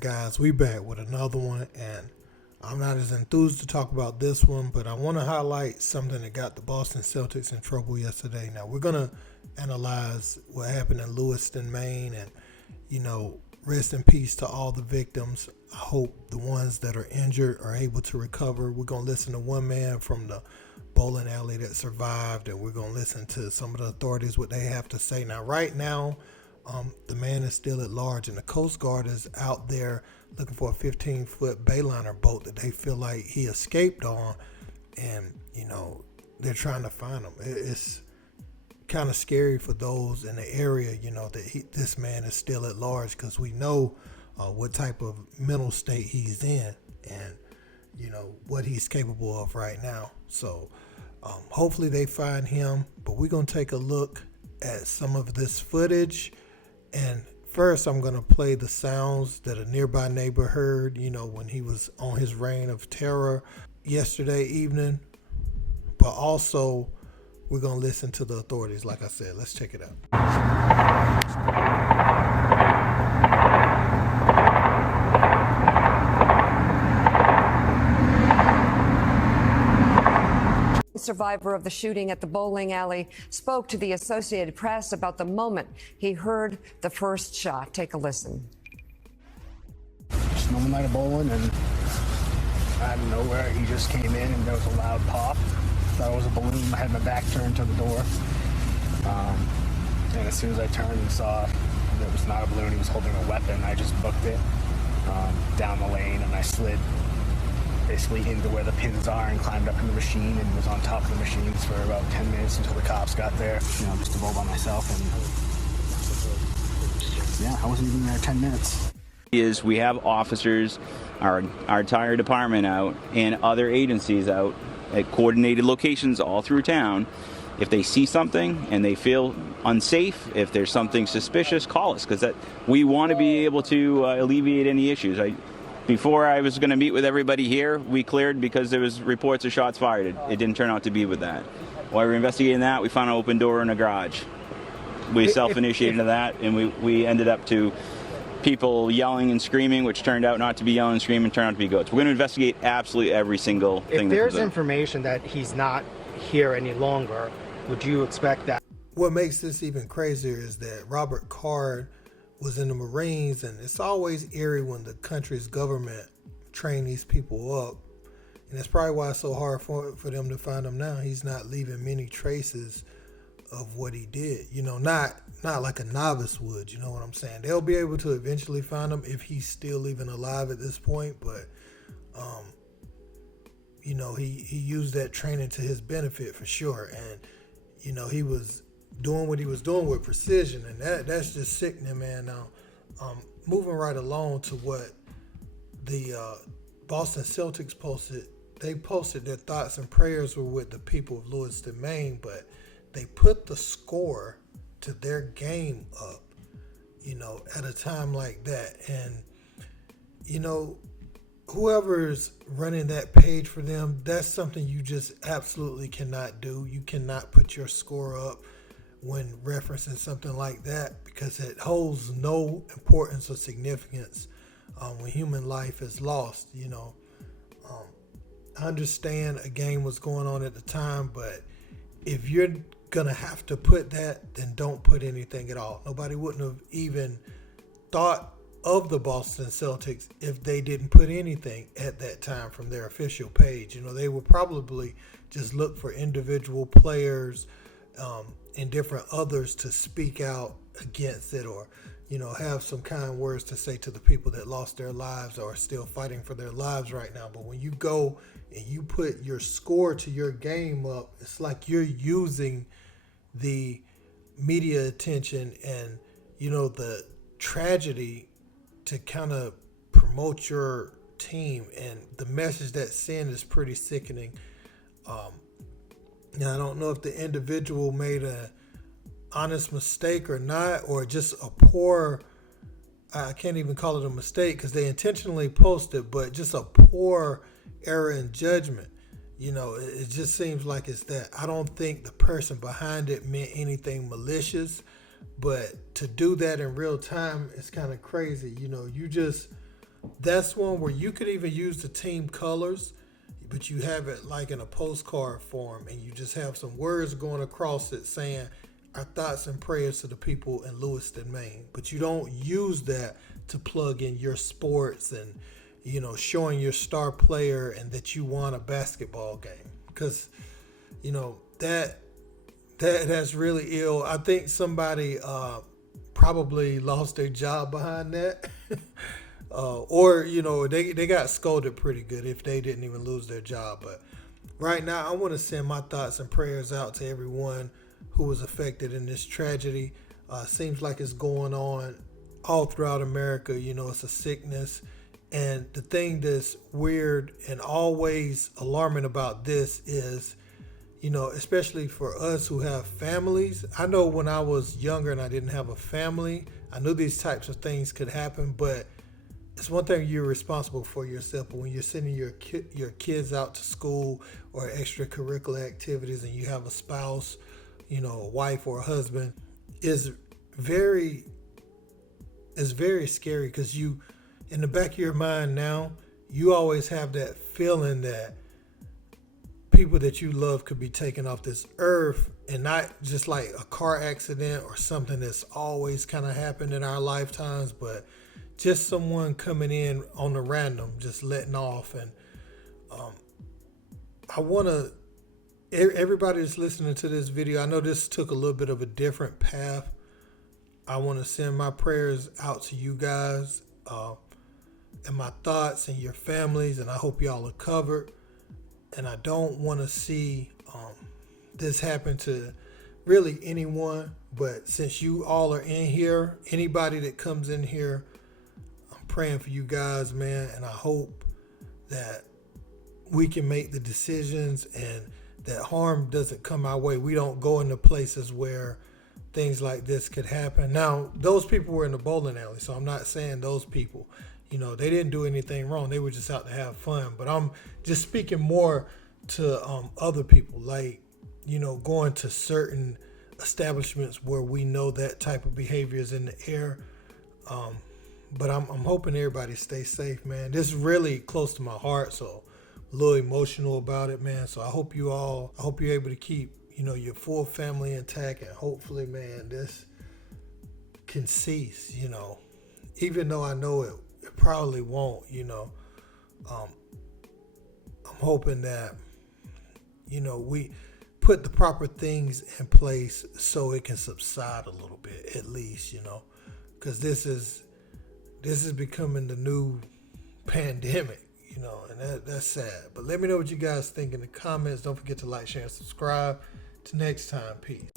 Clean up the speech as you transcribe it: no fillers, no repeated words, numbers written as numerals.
guys, we back with another one, and I'm not as enthused to talk about this one, but I want to highlight something that got the Boston Celtics in trouble yesterday. Now, we're going to analyze what happened in Lewiston, Maine, and, rest in peace to all the victims. I hope the ones that are injured are able to recover. We're going to listen to one man from the bowling alley that survived, and we're going to listen to some of the authorities, what they have to say. Now, right now, the man is still at large, and the Coast Guard is out there looking for a 15-foot Bayliner boat that they feel like he escaped on, and, they're trying to find him. It's kind of scary for those in the area, that this man is still at large, because we know what type of mental state he's in and, what he's capable of right now. So hopefully they find him, but we're going to take a look at some of this footage. And first, I'm going to play the sounds that a nearby neighbor heard, when he was on his reign of terror yesterday evening. But also, we're going to listen to the authorities. Like I said, let's check it out. Survivor of the shooting at the bowling alley spoke to the Associated Press about the moment he heard the first shot. Take a listen. Just normal night of bowling, and out of nowhere he just came in and there was a loud pop. Thought it was a balloon. I had my back turned to the door, and as soon as I turned and saw it was not a balloon, he was holding a weapon, I just booked it down the lane, and I slid basically into where the pins are and climbed up in the machine and was on top of the machines for about 10 minutes until the cops got there, just to bowl by myself. And I wasn't even there 10 minutes. We have officers, our entire department out, and other agencies out at coordinated locations all through town. If they see something and they feel unsafe, if there's something suspicious, call us, because we want to be able to alleviate any issues. Before I was going to meet with everybody here, we cleared because there was reports of shots fired. It didn't turn out to be with that. While we were investigating that, we found an open door in a garage. We self-initiated that, and we ended up to people yelling and screaming, which turned out not to be yelling and screaming, turned out to be goats. We're going to investigate absolutely every single thing. If there's information that he's not here any longer, would you expect that? What makes this even crazier is that Robert Card was in the Marines, and it's always eerie when the country's government train these people up, and that's probably why it's so hard for them to find him now. He's not leaving many traces of what he did, not like a novice would, you know what I'm saying? They'll be able to eventually find him if he's still even alive at this point, but he used that training to his benefit for sure, and he was doing what he was doing with precision, and that's just sickening, man. Now, moving right along to what the Boston Celtics posted. They posted their thoughts and prayers were with the people of Lewiston, Maine, but they put the score to their game up, at a time like that. And, whoever's running that page for them, that's something you just absolutely cannot do. You cannot put your score up when referencing something like that, because it holds no importance or significance when human life is lost. I understand a game was going on at the time, but if you're gonna have to put that, then don't put anything at all. Nobody wouldn't have even thought of the Boston Celtics if they didn't put anything at that time from their official page. They would probably just look for individual players and different others to speak out against it, or have some kind words to say to the people that lost their lives or are still fighting for their lives right now. But when you go and you put your score to your game up, it's like you're using the media attention and the tragedy to kind of promote your team, and the message that's sent is pretty sickening. Now, I don't know if the individual made an honest mistake or not, or just a poor, I can't even call it a mistake because they intentionally posted, but just a poor error in judgment. It just seems like it's that. I don't think the person behind it meant anything malicious, but to do that in real time is kind of crazy. You just that's one where you could even use the team colors, but you have it like in a postcard form, and you just have some words going across it saying our thoughts and prayers to the people in Lewiston, Maine. But you don't use that to plug in your sports and, you know, showing your star player and that you won a basketball game, because, you know, that's really ill. I think somebody probably lost their job behind that. Or, you know, they got scolded pretty good if they didn't even lose their job. But right now, I want to send my thoughts and prayers out to everyone who was affected in this tragedy. Seems like it's going on all throughout America. You know, it's a sickness. And the thing that's weird and always alarming about this is, you know, especially for us who have families. I know when I was younger and I didn't have a family, I knew these types of things could happen, but it's one thing you're responsible for yourself, but when you're sending your kids out to school or extracurricular activities and you have a spouse, you know, a wife or a husband, is very scary, because you, in the back of your mind now, you always have that feeling that people that you love could be taken off this earth, and not just like a car accident or something that's always kind of happened in our lifetimes, but just someone coming in on the random, just letting off. And I want to, everybody that's listening to this video, I know this took a little bit of a different path. I want to send my prayers out to you guys and my thoughts and your families, and I hope y'all are covered. And I don't want to see this happen to really anyone, but since you all are in here, anybody that comes in here, I'm praying for you guys, man, and I hope that we can make the decisions and that harm doesn't come our way. We don't go into places where things like this could happen. Now, those people were in the bowling alley, so I'm not saying those people, you know, they didn't do anything wrong. They were just out to have fun. But I'm just speaking more to other people, like, you know, going to certain establishments where we know that type of behavior is in the air. But I'm hoping everybody stays safe, man. This is really close to my heart, so I'm a little emotional about it, man. So I hope you're able to keep, you know, your full family intact, and hopefully, man, this can cease, you know, even though I know it probably won't, you know. I'm hoping that, you know, we put the proper things in place so it can subside a little bit, at least, you know, because this is becoming the new pandemic, you know, and that's sad. But let me know what you guys think in the comments. Don't forget to like, share, and subscribe. Till next time, peace.